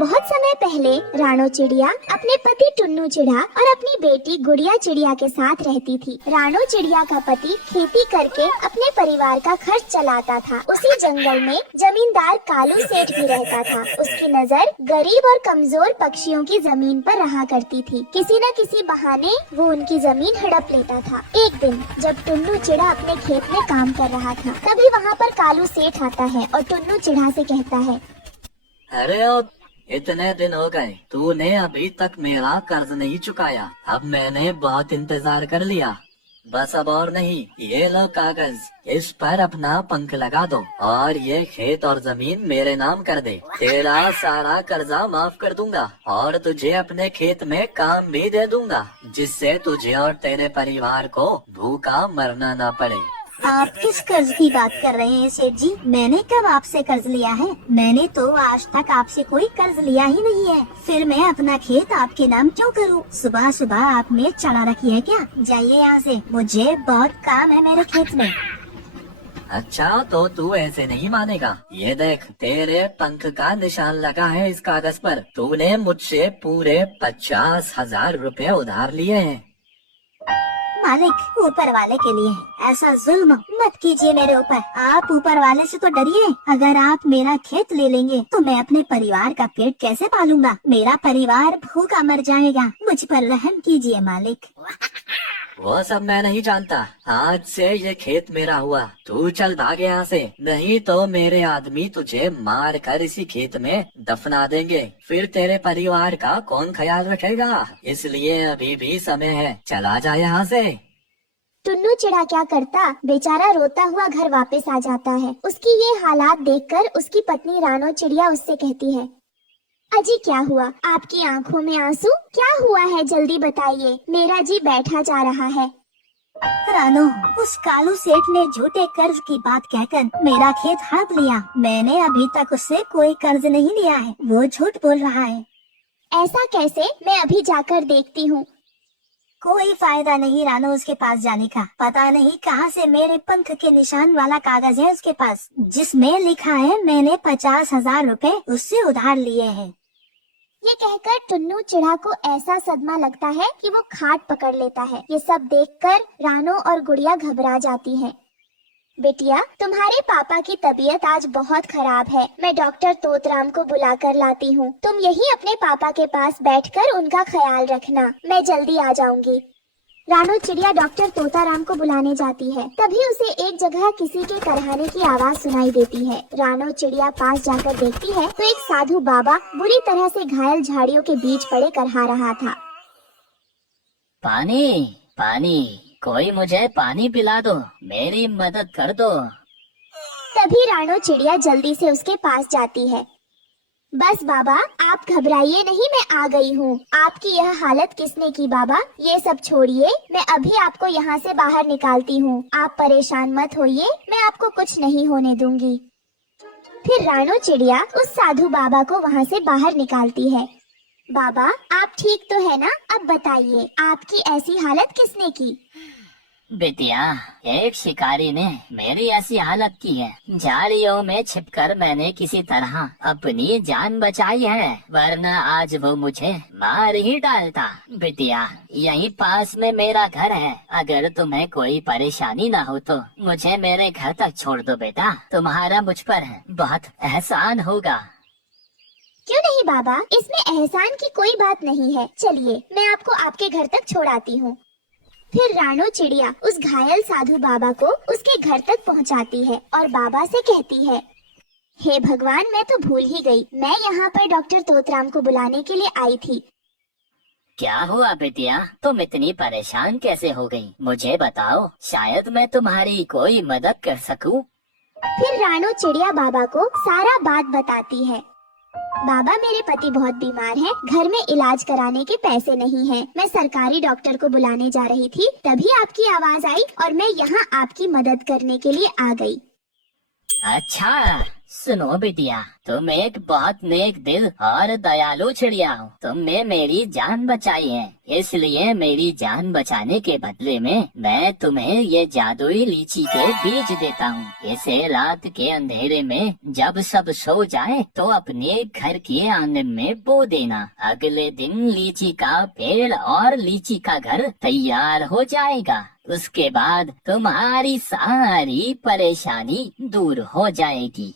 बहुत समय पहले रानो चिड़िया अपने पति टुन्नू चिड़ा और अपनी बेटी गुड़िया चिड़िया के साथ रहती थी। रानो चिड़िया का पति खेती करके अपने परिवार का खर्च चलाता था। उसी जंगल में जमींदार कालू सेठ भी रहता था। उसकी नजर गरीब और कमजोर पक्षियों की जमीन पर रहा करती थी। किसी न किसी बहाने वो उनकी जमीन हड़प लेता था। एक दिन जब टुन्नू चिड़ा अपने खेत में काम कर रहा था, तभी वहाँ पर कालू सेठ आता है और टुन्नू चिड़ा से कहता है, अरे ओ, इतने दिन हो गए, तूने अभी तक मेरा कर्ज नहीं चुकाया। अब मैंने बहुत इंतजार कर लिया, बस अब और नहीं। ये लो कागज, इस पर अपना पंख लगा दो और ये खेत और जमीन मेरे नाम कर दे। तेरा सारा कर्जा माफ कर दूंगा और तुझे अपने खेत में काम भी दे दूंगा, जिससे तुझे और तेरे परिवार को भूखा मरना ना पड़े। आप किस कर्ज की बात कर रहे हैं सेठ जी? मैंने कब आपसे कर्ज लिया है? मैंने तो आज तक आपसे कोई कर्ज लिया ही नहीं है। फिर मैं अपना खेत आपके नाम क्यों करूं? सुबह सुबह आपने चढ़ा रखी है क्या? जाइए यहाँ से, मुझे बहुत काम है मेरे खेत में। अच्छा, तो तू ऐसे नहीं मानेगा। ये देख, तेरे पंख का निशान लगा है इस कागज पर। तूने मुझसे पूरे 50,000 रुपए उधार लिए हैं। मालिक, ऊपर वाले के लिए ऐसा जुल्म मत कीजिए मेरे ऊपर। आप ऊपर वाले से तो डरिए। अगर आप मेरा खेत ले लेंगे तो मैं अपने परिवार का पेट कैसे पालूंगा? मेरा परिवार भूखा मर जाएगा। मुझ पर रहम कीजिए मालिक। वो सब मैं नहीं जानता। आज से ये खेत मेरा हुआ। तू चल भाग यहाँ से, नहीं तो मेरे आदमी तुझे मार कर इसी खेत में दफना देंगे। फिर तेरे परिवार का कौन ख्याल रखेगा? इसलिए अभी भी समय है, चला जा यहाँ से। टुन्नू चिड़ा क्या करता, बेचारा रोता हुआ घर वापस आ जाता है। उसकी ये हालात देखकर उसकी पत्नी रानो चिड़िया उससे कहती है, अजी क्या हुआ? आपकी आंखों में आंसू? क्या हुआ है, जल्दी बताइए, मेरा जी बैठा जा रहा है। रानो, उस कालू सेठ ने झूठे कर्ज की बात कहकर मेरा खेत हड़प लिया। मैंने अभी तक उससे कोई कर्ज नहीं लिया है। वो झूठ बोल रहा है। ऐसा कैसे? मैं अभी जाकर देखती हूँ। कोई फायदा नहीं रानो उसके पास जाने का। पता नहीं कहाँ से मेरे पंख के निशान वाला कागज है उसके पास, जिसमें लिखा है मैंने 50,000 रुपए उससे उधार लिए हैं। ये कहकर टुन्नू चिड़ा को ऐसा सदमा लगता है कि वो खाट पकड़ लेता है। ये सब देखकर रानो और गुड़िया घबरा जाती हैं। बेटिया, तुम्हारे पापा की तबीयत आज बहुत खराब है। मैं डॉक्टर तोतराम को बुला कर लाती हूँ। तुम यहीं अपने पापा के पास बैठकर उनका ख्याल रखना। मैं जल्दी आ जाऊंगी। रानो चिड़िया डॉक्टर तोताराम को बुलाने जाती है। तभी उसे एक जगह किसी के करहाने की आवाज सुनाई देती है। रानो चिड़िया पास जाकर देखती है तो एक साधु बाबा बुरी तरह से घायल झाड़ियों के बीच पड़े करहा रहा था। पानी, पानी, कोई मुझे पानी पिला दो, मेरी मदद कर दो। तभी रानो चिड़िया जल्दी से उसके पास जाती है। बस बाबा, आप घबराइए नहीं, मैं आ गई हूँ। आपकी यह हालत किसने की बाबा? ये सब छोड़िए, मैं अभी आपको यहाँ से बाहर निकालती हूँ। आप परेशान मत होइए, मैं आपको कुछ नहीं होने दूंगी। फिर रानो चिड़िया उस साधु बाबा को वहाँ से बाहर निकालती है। बाबा, आप ठीक तो है ना? अब बताइए, आपकी ऐसी हालत किसने की? बिटिया, एक शिकारी ने मेरी ऐसी हालत की है। झाड़ियों में छिपकर मैंने किसी तरह अपनी जान बचाई है, वरना आज वो मुझे मार ही डालता। बिटिया, यहीं पास में मेरा घर है। अगर तुम्हें कोई परेशानी ना हो तो मुझे मेरे घर तक छोड़ दो बेटा। तुम्हारा मुझ पर बहुत एहसान होगा। क्यों नहीं बाबा, इसमें एहसान की कोई बात नहीं है। चलिए, मैं आपको आपके घर तक छोड़ाती हूँ। फिर रानो चिड़िया उस घायल साधु बाबा को उसके घर तक पहुंचाती है और बाबा से कहती है, हे भगवान, मैं तो भूल ही गई। मैं यहाँ पर डॉक्टर तोतराम को बुलाने के लिए आई थी। क्या हुआ बिटिया? तुम इतनी परेशान कैसे हो गई? मुझे बताओ, शायद मैं तुम्हारी कोई मदद कर सकूं। फिर रानो चिड़िया बाबा को सारा बात बताती है। बाबा, मेरे पति बहुत बीमार हैं, घर में इलाज कराने के पैसे नहीं हैं। मैं सरकारी डॉक्टर को बुलाने जा रही थी, तभी आपकी आवाज आई और मैं यहाँ आपकी मदद करने के लिए आ गई। अच्छा, सुनो बिटिया, तुम एक बहुत नेक दिल और दयालु चिड़िया हो। तुमने मेरी जान बचाई है, इसलिए मेरी जान बचाने के बदले में मैं तुम्हें ये जादुई लीची के बीज देता हूँ। इसे रात के अंधेरे में जब सब सो जाए तो अपने घर के आंगन में बो देना। अगले दिन लीची का पेड़ और लीची का घर तैयार हो जाएगा। उसके बाद तुम्हारी सारी परेशानी दूर हो जाएगी।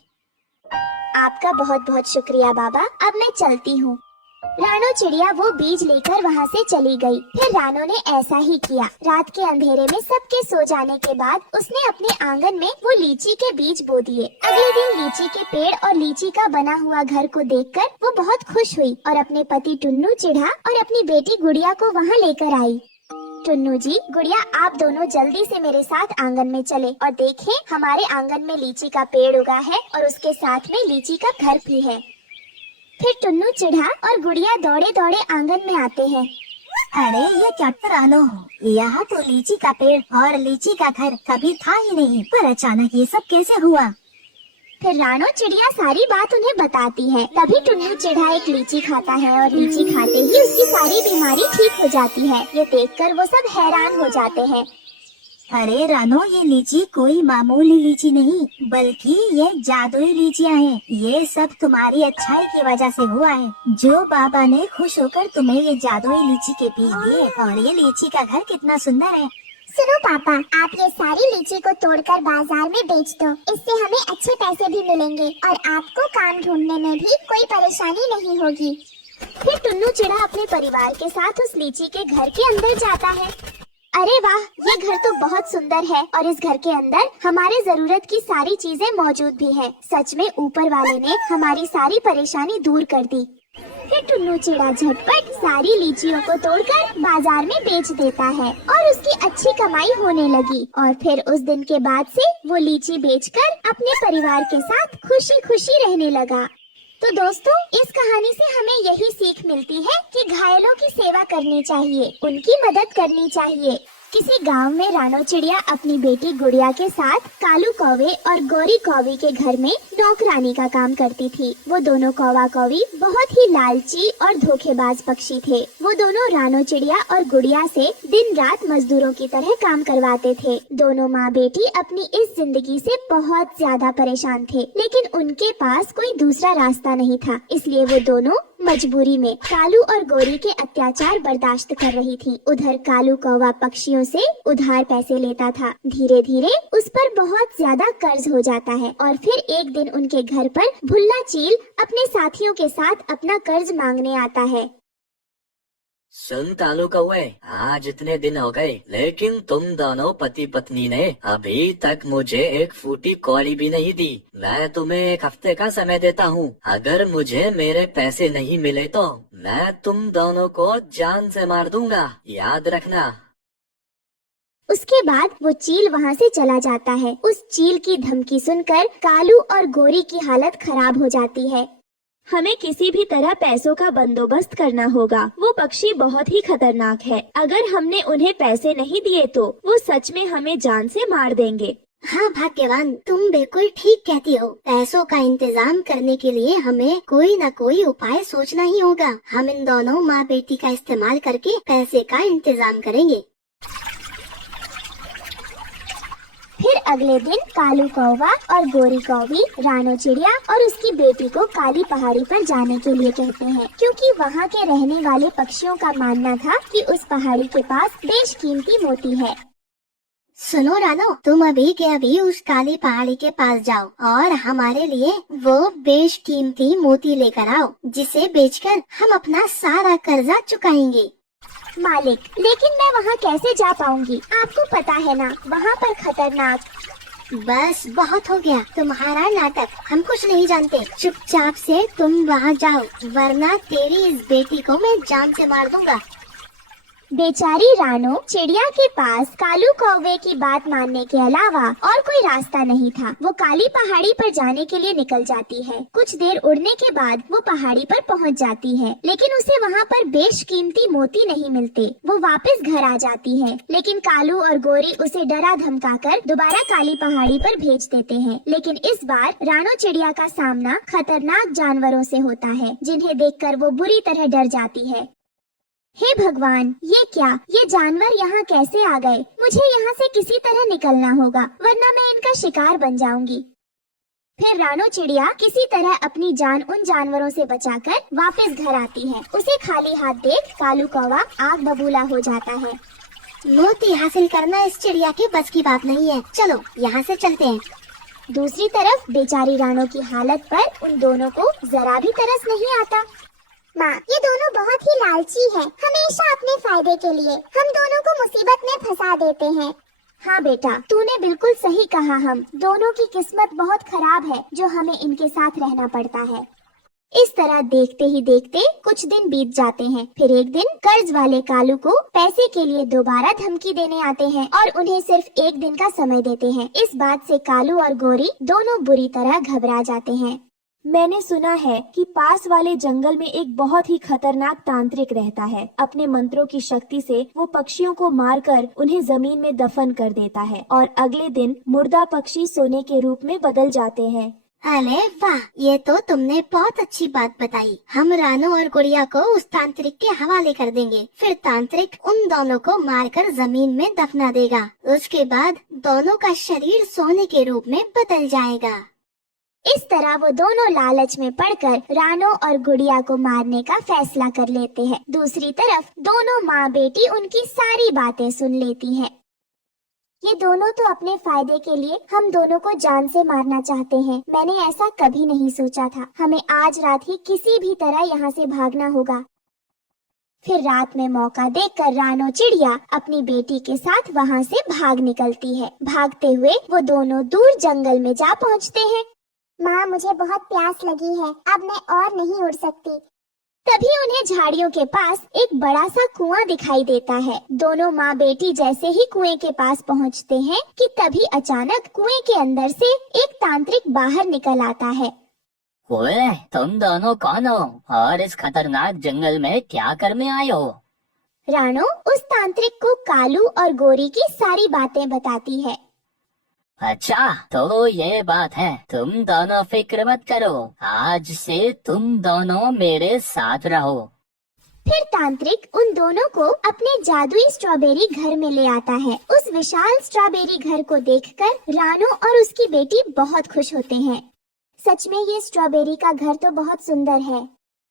आपका बहुत बहुत शुक्रिया बाबा, अब मैं चलती हूँ। रानो चिड़िया वो बीज लेकर वहाँ से चली गई। फिर रानो ने ऐसा ही किया। रात के अंधेरे में सबके सो जाने के बाद उसने अपने आंगन में वो लीची के बीज बो दिए। अगले दिन लीची के पेड़ और लीची का बना हुआ घर को देखकर वो बहुत खुश हुई और अपने पति टुन्नू चिढ़ा और अपनी बेटी गुड़िया को वहाँ लेकर आई। टुन्नू जी, गुड़िया, आप दोनों जल्दी से मेरे साथ आंगन में चले और देखें, हमारे आंगन में लीची का पेड़ उगा है और उसके साथ में लीची का घर भी है। फिर टुन्नू चिढ़ा और गुड़िया दौड़े दौड़े आंगन में आते हैं। अरे ये क्या रानो हो, यहाँ तो लीची का पेड़ और लीची का घर कभी था ही नहीं, पर अचानक ये सब कैसे हुआ? फिर रानो चिड़िया सारी बात उन्हें बताती है। तभी टुन्नू चिढ़ा एक लीची खाता है और लीची खाते ही उसकी सारी बीमारी ठीक हो जाती है। ये देखकर वो सब हैरान हो जाते हैं। अरे रानो, ये लीची कोई मामूली लीची नहीं, बल्कि ये जादुई लीचियाँ हैं। ये सब तुम्हारी अच्छाई की वजह से हुआ है। जो बाबा ने खुश होकर तुम्हें ये जादुई लीची के बीज दिए, और ये लीची का घर कितना सुंदर है। सुनो पापा, आप ये सारी लीची को तोड़कर बाजार में बेच दो। इससे हमें अच्छे पैसे भी मिलेंगे और आपको काम ढूंढने में भी कोई परेशानी नहीं होगी। फिर टुन्नू चिढ़ा अपने परिवार के साथ उस लीची के घर के अंदर जाता है। अरे वाह, ये घर तो बहुत सुंदर है और इस घर के अंदर हमारे जरूरत की सारी चीजें मौजूद भी हैं। सच में ऊपर वाले ने हमारी सारी परेशानी दूर कर दी। फिर टुन्नू चिड़ा झटपट सारी लीचियों को तोड़कर बाजार में बेच देता है और उसकी अच्छी कमाई होने लगी। और फिर उस दिन के बाद से वो लीची बेचकर अपने परिवार के साथ खुशी खुशी रहने लगा। तो दोस्तों, इस कहानी से हमें यही सीख मिलती है कि घायलों की सेवा करनी चाहिए, उनकी मदद करनी चाहिए। किसी गांव में रानो चिड़िया अपनी बेटी गुड़िया के साथ कालू कौवे और गौरी कौवी के घर में नौकरानी का काम करती थी। वो दोनों कौवा कौवी बहुत ही लालची और धोखेबाज पक्षी थे। वो दोनों रानो चिड़िया और गुड़िया से दिन रात मजदूरों की तरह काम करवाते थे। दोनों माँ बेटी अपनी इस जिंदगी से बहुत ज्यादा परेशान थे, लेकिन उनके पास कोई दूसरा रास्ता नहीं था। इसलिए वो दोनों मजबूरी में कालू और गौरी के अत्याचार बर्दाश्त कर रही थी। उधर कालू कौवा पक्षियों से उधार पैसे लेता था। धीरे धीरे उस पर बहुत ज्यादा कर्ज हो जाता है और फिर एक दिन उनके घर पर भुल्ला चील अपने साथियों के साथ अपना कर्ज मांगने आता है। सुन कालू कौवे, आज इतने दिन हो गए, लेकिन तुम दोनों पति पत्नी ने अभी तक मुझे एक फूटी कौड़ी भी नहीं दी। मैं तुम्हें एक हफ्ते का समय देता हूँ। अगर मुझे मेरे पैसे नहीं मिले तो मैं तुम दोनों को जान से मार दूंगा, याद रखना। उसके बाद वो चील वहाँ से चला जाता है। उस चील की धमकी सुनकर कालू और गौरी की हालत खराब हो जाती है। हमें किसी भी तरह पैसों का बंदोबस्त करना होगा। वो पक्षी बहुत ही खतरनाक है। अगर हमने उन्हें पैसे नहीं दिए तो वो सच में हमें जान से मार देंगे। हाँ भाग्यवान, तुम बिल्कुल ठीक कहती हो। पैसों का इंतजाम करने के लिए हमें कोई न कोई उपाय सोचना ही होगा। हम इन दोनों माँ बेटी का इस्तेमाल करके पैसे का इंतजाम करेंगे। फिर अगले दिन कालू कौवा और गोरी कौवी रानो चिड़िया और उसकी बेटी को काली पहाड़ी पर जाने के लिए कहते हैं, क्योंकि वहाँ के रहने वाले पक्षियों का मानना था कि उस पहाड़ी के पास बेशकीमती मोती है। सुनो रानो, तुम अभी के अभी उस काली पहाड़ी के पास जाओ और हमारे लिए वो बेशकीमती मोती लेकर आओ, जिसे बेचकर हम अपना सारा कर्जा चुकाएंगे। मालिक, लेकिन मैं वहाँ कैसे जा पाऊंगी? आपको पता है ना, वहाँ पर खतरनाक। बस बहुत हो गया तुम्हारा नाटक, हम कुछ नहीं जानते। चुपचाप से तुम वहाँ जाओ, वरना तेरी इस बेटी को मैं जान से मार दूंगा। बेचारी रानो चिड़िया के पास कालू कौवे की बात मानने के अलावा और कोई रास्ता नहीं था। वो काली पहाड़ी पर जाने के लिए निकल जाती है। कुछ देर उड़ने के बाद वो पहाड़ी पर पहुंच जाती है, लेकिन उसे वहाँ पर बेशकीमती मोती नहीं मिलते। वो वापस घर आ जाती है, लेकिन कालू और गोरी उसे डरा धमकाकर दोबारा काली पहाड़ी पर भेज देते हैं। लेकिन इस बार रानो चिड़िया का सामना खतरनाक जानवरों से होता है, जिन्हें देखकर वो बुरी तरह डर जाती है। हे भगवान, ये क्या? ये जानवर यहाँ कैसे आ गए? मुझे यहाँ से किसी तरह निकलना होगा, वरना मैं इनका शिकार बन जाऊंगी। फिर रानो चिड़िया किसी तरह अपनी जान उन जानवरों से बचाकर वापस घर आती है। उसे खाली हाथ देख कालू कौवा आग बबूला हो जाता है। मोती हासिल करना इस चिड़िया के बस की बात नहीं है। चलो यहाँ से चलते हैं। दूसरी तरफ बेचारी रानो की हालत पर उन दोनों को जरा भी तरस नहीं आता। माँ, ये दोनों बहुत ही लालची हैं, हमेशा अपने फायदे के लिए हम दोनों को मुसीबत में फंसा देते हैं। हाँ बेटा, तूने बिल्कुल सही कहा। हम दोनों की किस्मत बहुत खराब है जो हमें इनके साथ रहना पड़ता है। इस तरह देखते ही देखते कुछ दिन बीत जाते हैं। फिर एक दिन कर्ज वाले कालू को पैसे के लिए दोबारा धमकी देने आते हैं और उन्हें सिर्फ एक दिन का समय देते हैं। इस बात से कालू और गोरी दोनों बुरी तरह घबरा जाते हैं। मैंने सुना है कि पास वाले जंगल में एक बहुत ही खतरनाक तांत्रिक रहता है। अपने मंत्रों की शक्ति से वो पक्षियों को मारकर उन्हें जमीन में दफन कर देता है और अगले दिन मुर्दा पक्षी सोने के रूप में बदल जाते हैं। अरे वाह, ये तो तुमने बहुत अच्छी बात बताई। हम रानो और गुड़िया को उस तांत्रिक के हवाले कर देंगे। फिर तांत्रिक उन दोनों को मारकर जमीन में दफना देगा। उसके बाद दोनों का शरीर सोने के रूप में बदल जाएगा। इस तरह वो दोनों लालच में पड़कर रानो और गुड़िया को मारने का फैसला कर लेते हैं। दूसरी तरफ दोनों माँ बेटी उनकी सारी बातें सुन लेती हैं। ये दोनों तो अपने फायदे के लिए हम दोनों को जान से मारना चाहते हैं। मैंने ऐसा कभी नहीं सोचा था। हमें आज रात ही किसी भी तरह यहाँ से भागना होगा। फिर रात में मौका देखकर रानो चिड़िया अपनी बेटी के साथ वहाँ से भाग निकलती है। भागते हुए वो दोनों दूर जंगल में जा पहुँचते हैं। माँ, मुझे बहुत प्यास लगी है, अब मैं और नहीं उड़ सकती। तभी उन्हें झाड़ियों के पास एक बड़ा सा कुआं दिखाई देता है। दोनों माँ बेटी जैसे ही कुएं के पास पहुँचते हैं कि तभी अचानक कुएं के अंदर से एक तांत्रिक बाहर निकल आता है। ओए, तुम दोनों कौन हो और इस खतरनाक जंगल में क्या करने आए हो? रानो उस तांत्रिक को कालू और गोरी की सारी बातें बताती है। अच्छा, तो ये बात है। तुम दोनों फिक्र मत करो, आज से तुम दोनों मेरे साथ रहो। फिर तांत्रिक उन दोनों को अपने जादुई स्ट्रॉबेरी घर में ले आता है। उस विशाल स्ट्रॉबेरी घर को देखकर रानो और उसकी बेटी बहुत खुश होते हैं। सच में ये स्ट्रॉबेरी का घर तो बहुत सुंदर है।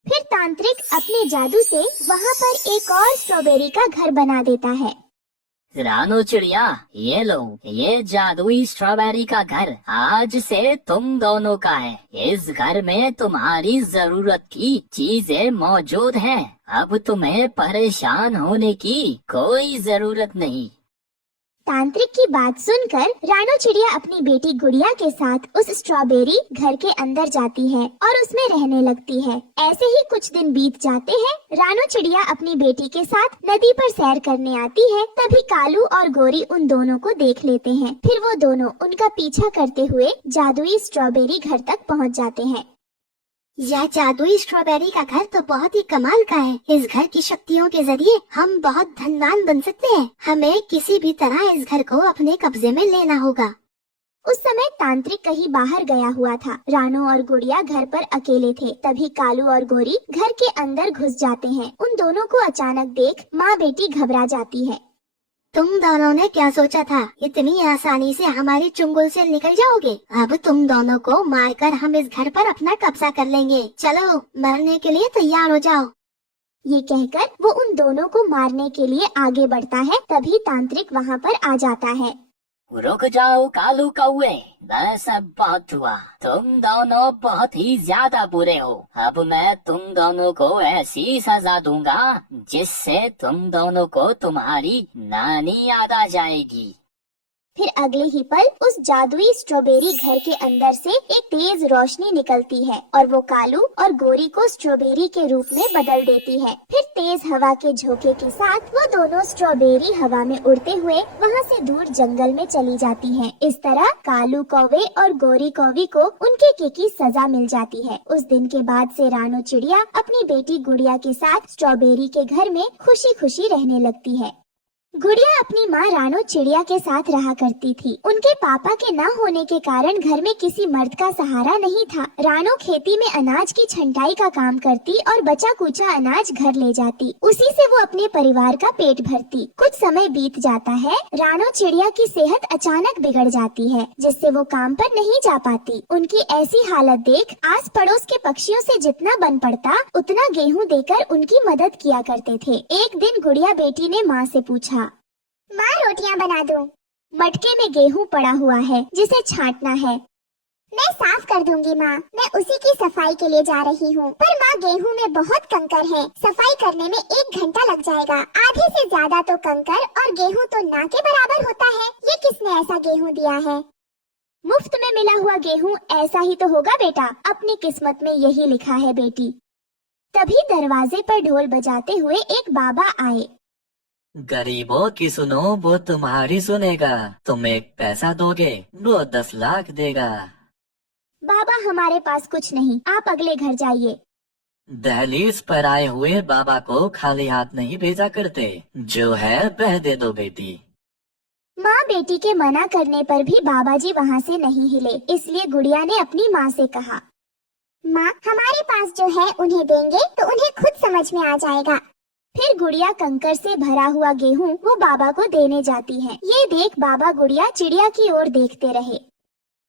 फिर तांत्रिक अपने जादू से वहाँ पर एक और स्ट्रॉबेरी का घर बना देता है। रानो चिड़िया, ये लो, ये जादुई स्ट्रॉबेरी का घर आज से तुम दोनों का है। इस घर में तुम्हारी जरूरत की चीजें मौजूद हैं। अब तुम्हें परेशान होने की कोई जरूरत नहीं। तांत्रिक की बात सुनकर रानो चिड़िया अपनी बेटी गुड़िया के साथ उस स्ट्रॉबेरी घर के अंदर जाती है और उसमें रहने लगती है। ऐसे ही कुछ दिन बीत जाते हैं। रानो चिड़िया अपनी बेटी के साथ नदी पर सैर करने आती है। तभी कालू और गोरी उन दोनों को देख लेते हैं। फिर वो दोनों उनका पीछा करते हुए जादुई स्ट्रॉबेरी घर तक पहुँच जाते हैं। यह जादुई स्ट्रॉबेरी का घर तो बहुत ही कमाल का है। इस घर की शक्तियों के जरिए हम बहुत धनवान बन सकते हैं। हमें किसी भी तरह इस घर को अपने कब्जे में लेना होगा। उस समय तांत्रिक कहीं बाहर गया हुआ था। रानो और गुड़िया घर पर अकेले थे। तभी कालू और गोरी घर के अंदर घुस जाते हैं। उन दोनों को अचानक देख माँ बेटी घबरा जाती है। तुम दोनों ने क्या सोचा था? इतनी आसानी से हमारी चुंगल से निकल जाओगे? अब तुम दोनों को मारकर हम इस घर पर अपना कब्जा कर लेंगे। चलो, मरने के लिए तैयार हो जाओ। ये कहकर वो उन दोनों को मारने के लिए आगे बढ़ता है। तभी तांत्रिक वहाँ पर आ जाता है। रुक जाओ कालू कौवे, बस अब बहुत हुआ। तुम दोनों बहुत ही ज्यादा बुरे हो। अब मैं तुम दोनों को ऐसी सजा दूंगा जिससे तुम दोनों को तुम्हारी नानी याद आ जाएगी। फिर अगले ही पल उस जादुई स्ट्रॉबेरी घर के अंदर से एक तेज रोशनी निकलती है और वो कालू और गोरी को स्ट्रॉबेरी के रूप में बदल देती है। फिर तेज हवा के झोंके के साथ वो दोनों स्ट्रॉबेरी हवा में उड़ते हुए वहाँ से दूर जंगल में चली जाती हैं। इस तरह कालू कौवे और गोरी कौवी को उनके की सजा मिल जाती है। उस दिन के बाद से रानो चिड़िया अपनी बेटी गुड़िया के साथ स्ट्रॉबेरी के घर में खुशी खुशी रहने लगती है। गुड़िया अपनी माँ रानो चिड़िया के साथ रहा करती थी। उनके पापा के न होने के कारण घर में किसी मर्द का सहारा नहीं था। रानो खेती में अनाज की छंटाई का काम करती और बचा कुचा अनाज घर ले जाती। उसी से वो अपने परिवार का पेट भरती। कुछ समय बीत जाता है। रानो चिड़िया की सेहत अचानक बिगड़ जाती है, जिससे वो काम पर नहीं जा पाती। उनकी ऐसी हालत देख आस पड़ोस के पक्षियों से जितना बन पड़ता उतना गेहूँ देकर उनकी मदद किया करते थे। एक दिन गुड़िया बेटी ने माँ से पूछा, माँ रोटियाँ बना दूँ? मटके में गेहूँ पड़ा हुआ है जिसे छांटना है। मैं साफ कर दूंगी माँ, मैं उसी की सफाई के लिए जा रही हूँ। पर माँ गेहूँ में बहुत कंकर है, सफाई करने में 1 घंटा लग जाएगा। आधे से ज्यादा तो कंकर और गेहूँ तो ना के बराबर होता है। ये किसने ऐसा गेहूँ दिया है? मुफ्त में मिला हुआ गेहूँ ऐसा ही तो होगा बेटा, अपनी किस्मत में यही लिखा है बेटी। तभी दरवाजे पर ढोल बजाते हुए एक बाबा आए। गरीबों की सुनो, वो तुम्हारी सुनेगा। तुम 1 पैसा दोगे, वो 10 लाख देगा। बाबा हमारे पास कुछ नहीं, आप अगले घर जाइए। दहलीज पर आए हुए बाबा को खाली हाथ नहीं भेजा करते। जो है वह दे दो बेटी। माँ बेटी के मना करने पर भी बाबा जी वहाँ से नहीं हिले, इसलिए गुड़िया ने अपनी माँ से कहा, माँ हमारे पास जो है उन्हें देंगे तो उन्हें खुद समझ में आ जाएगा। फिर गुड़िया कंकर से भरा हुआ गेहूँ वो बाबा को देने जाती है। ये देख बाबा गुड़िया चिड़िया की ओर देखते रहे।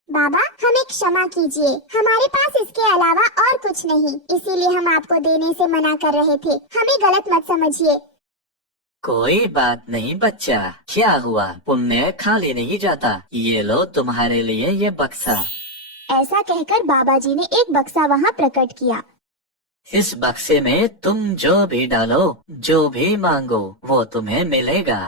बाबा हमें क्षमा कीजिए, हमारे पास इसके अलावा और कुछ नहीं, इसीलिए हम आपको देने से मना कर रहे थे, हमें गलत मत समझिए। कोई बात नहीं बच्चा, क्या हुआ, पुण्य खाली नहीं जाता। ये लो तुम्हारे लिए ये बक्सा। ऐसा कहकर बाबा जी ने एक बक्सा वहाँ प्रकट किया। इस बक्से में तुम जो भी डालो, जो भी मांगो, वो तुम्हें मिलेगा।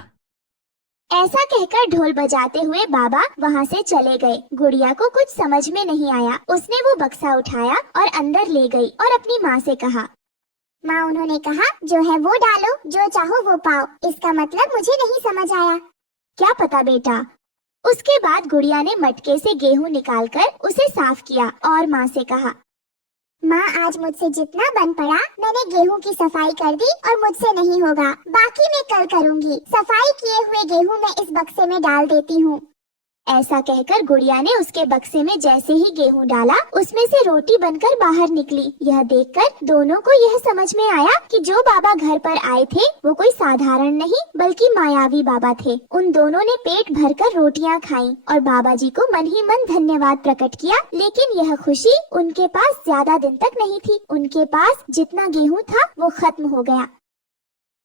ऐसा कहकर ढोल बजाते हुए बाबा वहाँ से चले गए। गुड़िया को कुछ समझ में नहीं आया। उसने वो बक्सा उठाया और अंदर ले गई और अपनी माँ से कहा, माँ उन्होंने कहा जो है वो डालो, जो चाहो वो पाओ। इसका मतलब मुझे नहीं समझ आया। क्या पता बेटा। उसके बाद गुड़िया ने मटके से गेहूँ निकालकर उसे साफ किया और माँ से कहा, माँ आज मुझसे जितना बन पड़ा मैंने गेहूँ की सफाई कर दी और मुझसे नहीं होगा, बाकी मैं कल करूँगी। सफाई किए हुए गेहूँ मैं इस बक्से में डाल देती हूँ। ऐसा कहकर गुड़िया ने उसके बक्से में जैसे ही गेहूं डाला, उसमें से रोटी बनकर बाहर निकली। यह देखकर दोनों को यह समझ में आया कि जो बाबा घर पर आए थे वो कोई साधारण नहीं बल्कि मायावी बाबा थे। उन दोनों ने पेट भरकर रोटियां खाईं और बाबा जी को मन ही मन धन्यवाद प्रकट किया। लेकिन यह खुशी उनके पास ज्यादा दिन तक नहीं थी। उनके पास जितना गेहूँ था वो खत्म हो गया।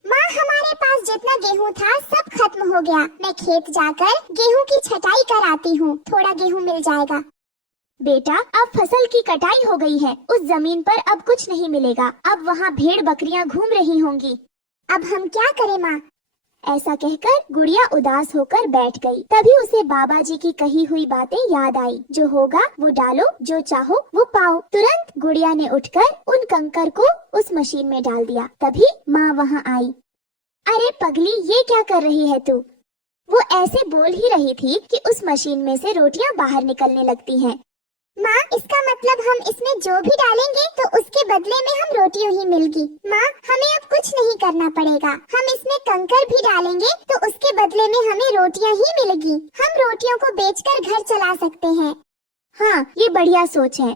माँ हमारे पास जितना गेहूँ था सब खत्म हो गया। मैं खेत जाकर गेहूँ की छटाई कर आती हूँ, थोड़ा गेहूँ मिल जाएगा। बेटा अब फसल की कटाई हो गई है, उस जमीन पर अब कुछ नहीं मिलेगा। अब वहाँ भेड़ बकरियाँ घूम रही होंगी। अब हम क्या करें माँ? ऐसा कहकर गुड़िया उदास होकर बैठ गई। तभी उसे बाबा जी की कही हुई बातें याद आई, जो होगा वो डालो, जो चाहो वो पाओ। तुरंत गुड़िया ने उठकर उन कंकर को उस मशीन में डाल दिया। तभी माँ वहाँ आई। अरे पगली, ये क्या कर रही है तू? वो ऐसे बोल ही रही थी कि उस मशीन में से रोटियां बाहर निकलने लगती हैं। माँ इसका मतलब हम इसमें जो भी डालेंगे तो उसके बदले में हम रोटियां ही मिलेगी। माँ हमें अब कुछ नहीं करना पड़ेगा, हम इसमें कंकर भी डालेंगे तो उसके बदले में हमें रोटियां ही मिलेगी। हम रोटियों को बेचकर घर चला सकते हैं। हाँ, ये बढ़िया सोच है।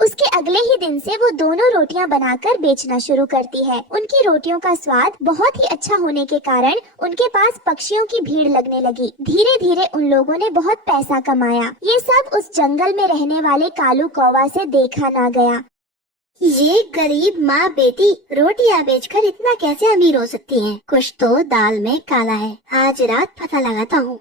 उसके अगले ही दिन से वो दोनों रोटियां बनाकर बेचना शुरू करती है। उनकी रोटियों का स्वाद बहुत ही अच्छा होने के कारण उनके पास पक्षियों की भीड़ लगने लगी। धीरे धीरे उन लोगों ने बहुत पैसा कमाया। ये सब उस जंगल में रहने वाले कालू कौवा से देखा ना गया। ये गरीब माँ बेटी रोटियां बेचकर इतना कैसे अमीर हो सकती हैं? कुछ तो दाल में काला है, आज रात पता लगाता हूँ।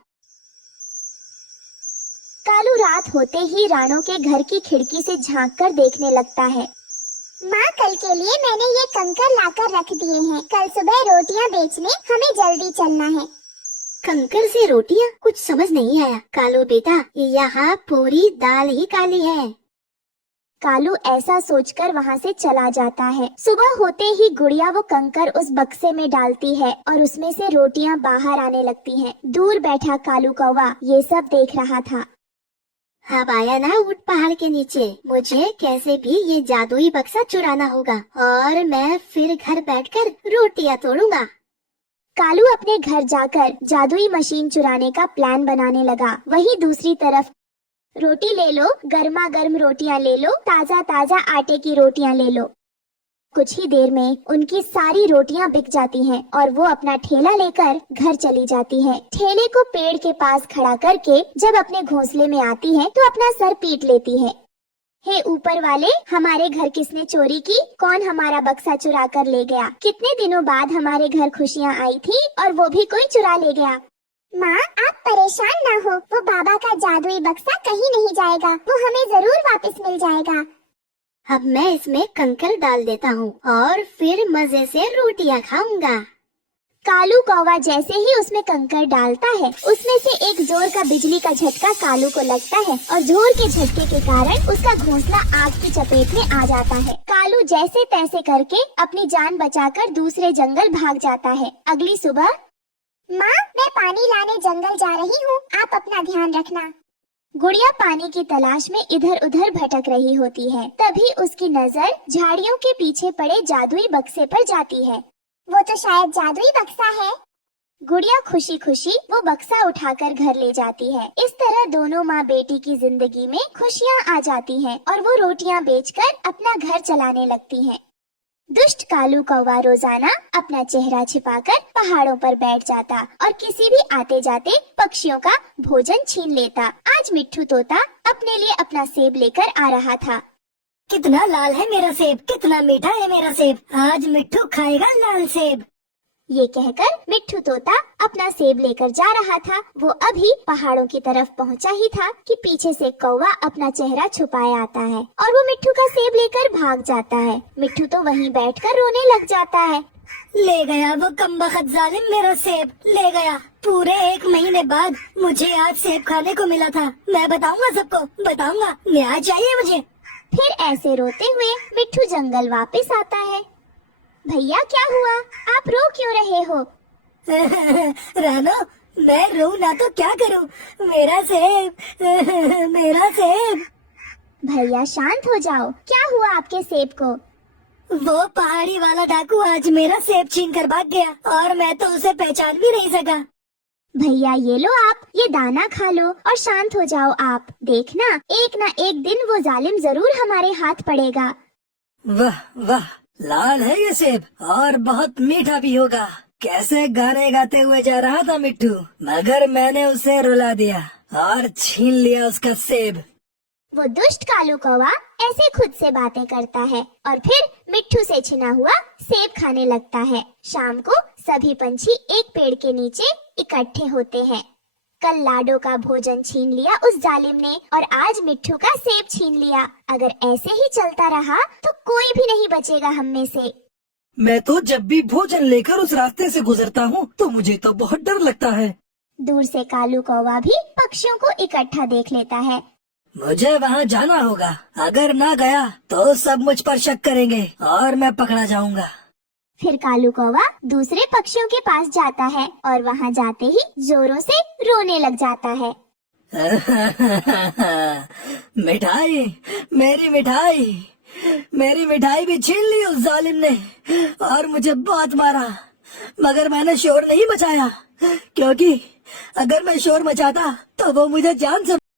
कालू रात होते ही रानो के घर की खिड़की से झांककर देखने लगता है। माँ कल के लिए मैंने ये कंकर लाकर रख दिए हैं, कल सुबह रोटियाँ बेचने हमें जल्दी चलना है। कंकर से रोटियां? कुछ समझ नहीं आया। कालू बेटा, यहाँ पूरी दाल ही काली है। कालू ऐसा सोचकर वहाँ से चला जाता है। सुबह होते ही गुड़िया वो कंकर उस बक्से में डालती है और उसमें से रोटियां बाहर आने लगती हैं। दूर बैठा कालू कौवा ये सब देख रहा था। अब आया ना ऊंट पहाड़ के नीचे। मुझे कैसे भी ये जादुई बक्सा चुराना होगा और मैं फिर घर बैठकर रोटियां तोड़ूंगा। कालू अपने घर जाकर जादुई मशीन चुराने का प्लान बनाने लगा। वहीं दूसरी तरफ रोटी ले लो, गर्मा गर्म रोटियां ले लो, ताजा ताजा आटे की रोटियां ले लो। कुछ ही देर में उनकी सारी रोटियां बिक जाती हैं और वो अपना ठेला लेकर घर चली जाती है। ठेले को पेड़ के पास खड़ा करके जब अपने घोंसले में आती है तो अपना सर पीट लेती है। हे ऊपर वाले, हमारे घर किसने चोरी की? कौन हमारा बक्सा चुरा कर ले गया? कितने दिनों बाद हमारे घर खुशियाँ आई थी और वो भी कोई चुरा ले गया। माँ, आप परेशान ना हो, वो बाबा का जादुई बक्सा कहीं नहीं जाएगा, वो हमें जरूर वापस मिल जाएगा। अब मैं इसमें कंकर डाल देता हूँ और फिर मजे से रोटियां खाऊंगा। कालू कौवा जैसे ही उसमें कंकर डालता है, उसमें से एक जोर का बिजली का झटका कालू को लगता है और जोर के झटके के कारण उसका घोंसला आग की चपेट में आ जाता है। कालू जैसे तैसे करके अपनी जान बचाकर दूसरे जंगल भाग जाता है। अगली सुबह, माँ, मैं पानी लाने जंगल जा रही हूँ, आप अपना ध्यान रखना। गुड़िया पानी की तलाश में इधर उधर भटक रही होती है। तभी उसकी नजर झाड़ियों के पीछे पड़े जादुई बक्से पर जाती है। वो तो शायद जादुई बक्सा है। गुड़िया खुशी खुशी वो बक्सा उठाकर घर ले जाती है। इस तरह दोनों माँ बेटी की जिंदगी में खुशियाँ आ जाती हैं और वो रोटियाँ बेचकर अपना घर चलाने लगती हैं। दुष्ट कालू कौवा रोजाना अपना चेहरा छिपाकर पहाड़ों पर बैठ जाता और किसी भी आते जाते पक्षियों का भोजन छीन लेता। आज मिट्ठू तोता अपने लिए अपना सेब लेकर आ रहा था। कितना लाल है मेरा सेब, कितना मीठा है मेरा सेब। आज मिट्ठू खाएगा लाल सेब। ये कहकर मिट्ठू तोता अपना सेब लेकर जा रहा था। वो अभी पहाड़ों की तरफ पहुंचा ही था कि पीछे से कौवा अपना चेहरा छुपाए आता है और वो मिट्ठू का सेब लेकर भाग जाता है। मिट्ठू तो वहीं बैठकर रोने लग जाता है। ले गया वो कमबख्त जालिम मेरा सेब, ले गया। पूरे 1 महीने बाद मुझे आज सेब खाने को मिला था। मैं बताऊंगा सबको, बताऊंगा, न्याय चाहिए मुझे। फिर ऐसे रोते हुए मिट्ठू जंगल वापस आता है। भैया, क्या हुआ? आप रो क्यों रहे हो? रानो, मैं रो ना तो क्या करूं? मेरा सेब, मेरा सेब। भैया शांत हो जाओ, क्या हुआ आपके सेब को? वो पहाड़ी वाला डाकू आज मेरा सेब छीन कर भाग गया और मैं तो उसे पहचान भी नहीं सका। भैया ये लो, आप ये दाना खा लो और शांत हो जाओ आप। देखना, एक ना एक दिन वो जालिम जरूर हमारे हाथ पड़ेगा। वाह वाह, लाल है ये सेब और बहुत मीठा भी होगा। कैसे गाने गाते हुए जा रहा था मिट्टू, मगर मैंने उसे रुला दिया और छीन लिया उसका सेब। वो दुष्ट कालू कौवा ऐसे खुद से बातें करता है और फिर मिट्ठू से छिना हुआ सेब खाने लगता है। शाम को सभी पंछी एक पेड़ के नीचे इकट्ठे होते हैं। कल लाडो का भोजन छीन लिया उस जालिम ने और आज मिट्ठू का सेब छीन लिया। अगर ऐसे ही चलता रहा तो कोई भी नहीं बचेगा हम में से। मैं तो जब भी भोजन लेकर उस रास्ते से गुजरता हूँ तो मुझे तो बहुत डर लगता है। दूर से कालू कौवा भी पक्षियों को इकट्ठा देख लेता है। मुझे वहाँ जाना होगा, अगर ना गया तो सब मुझ पर शक करेंगे और मैं पकड़ा जाऊंगा। फिर कालू कौवा दूसरे पक्षियों के पास जाता है और वहाँ जाते ही जोरों से रोने लग जाता है। मिठाई, मेरी मिठाई, मेरी मिठाई भी छीन ली उस जालिम ने और मुझे बहुत मारा, मगर मैंने शोर नहीं मचाया क्योंकि अगर मैं शोर मचाता तो वो मुझे जान से